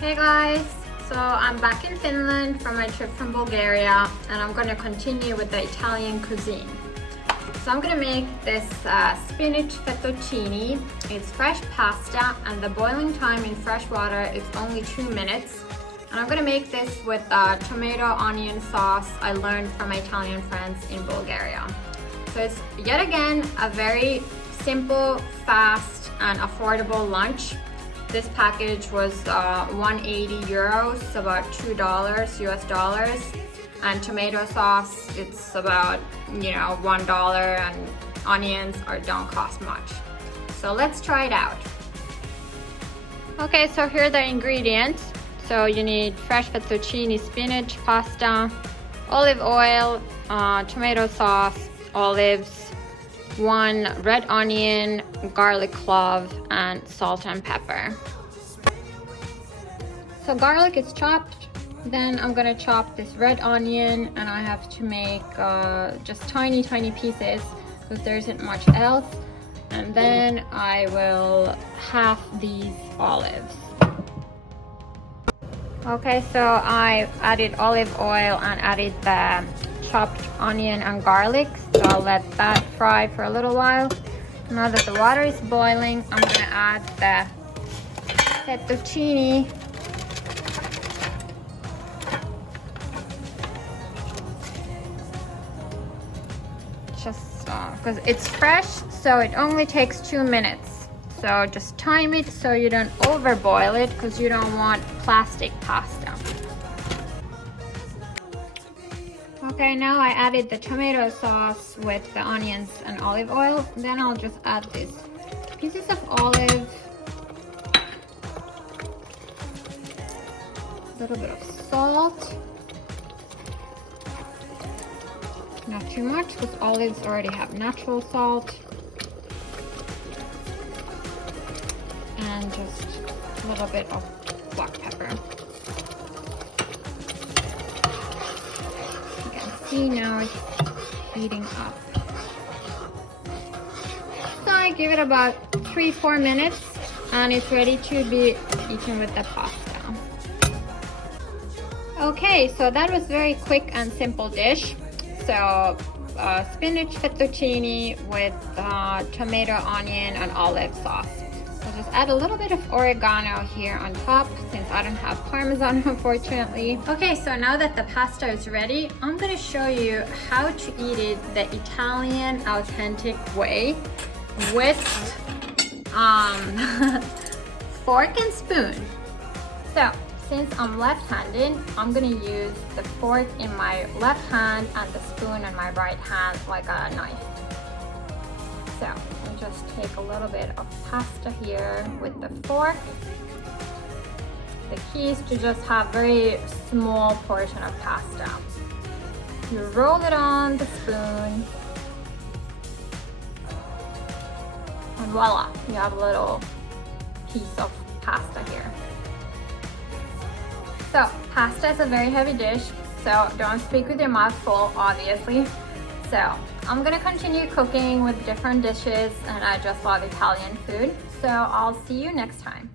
Hey guys, so I'm back in Finland from my trip from Bulgaria and I'm going to continue with the Italian cuisine. So I'm going to make this spinach fettuccini. It's fresh pasta and the boiling time in fresh water is only 2 minutes. And I'm going to make this with tomato onion sauce I learned from my Italian friends in Bulgaria. So it's yet again a very simple, fast and affordable lunch. This package was 180 euros, about $2 US dollars. And tomato sauce, it's about, $1, and onions don't cost much. So let's try it out. Okay, so here are the ingredients. So you need fresh fettuccine, spinach, pasta, olive oil, tomato sauce, olives, 1 red onion, garlic clove, and salt and pepper. So garlic is chopped. Then I'm gonna chop this red onion, and I have to make just tiny pieces because there isn't much else. And then I will half these olives. Okay, so I added olive oil and added the chopped onion and garlic, so I'll let that fry for a little while. Now that the water is boiling, I'm gonna add the fettuccine. Just because it's fresh, so it only takes 2 minutes. So just time it so you don't overboil it because you don't want plastic pasta. Okay, now I added the tomato sauce with the onions and olive oil. Then I'll just add these pieces of olive, a little bit of salt. Not too much because olives already have natural salt. And just a little bit of black pepper. You can see now it's heating up. So I give it about 3-4 minutes and it's ready to be eaten with the pasta. Okay, so that was very quick and simple dish. So spinach fettuccine with tomato, onion, and olive sauce. I'll just add a little bit of oregano here on top since I don't have Parmesan, unfortunately. Okay, so now that the pasta is ready, I'm gonna show you how to eat it the Italian authentic way with fork and spoon. So since I'm left-handed, I'm gonna use the fork in my left hand and the spoon in my right hand like a knife. So I'll just take a little bit of pasta here with the fork. The key is to just have very small portion of pasta. You roll it on the spoon, and voila, you have a little piece of pasta here. So pasta is a very heavy dish, so don't speak with your mouth full, obviously. So I'm gonna continue cooking with different dishes, and I just love Italian food. So I'll see you next time.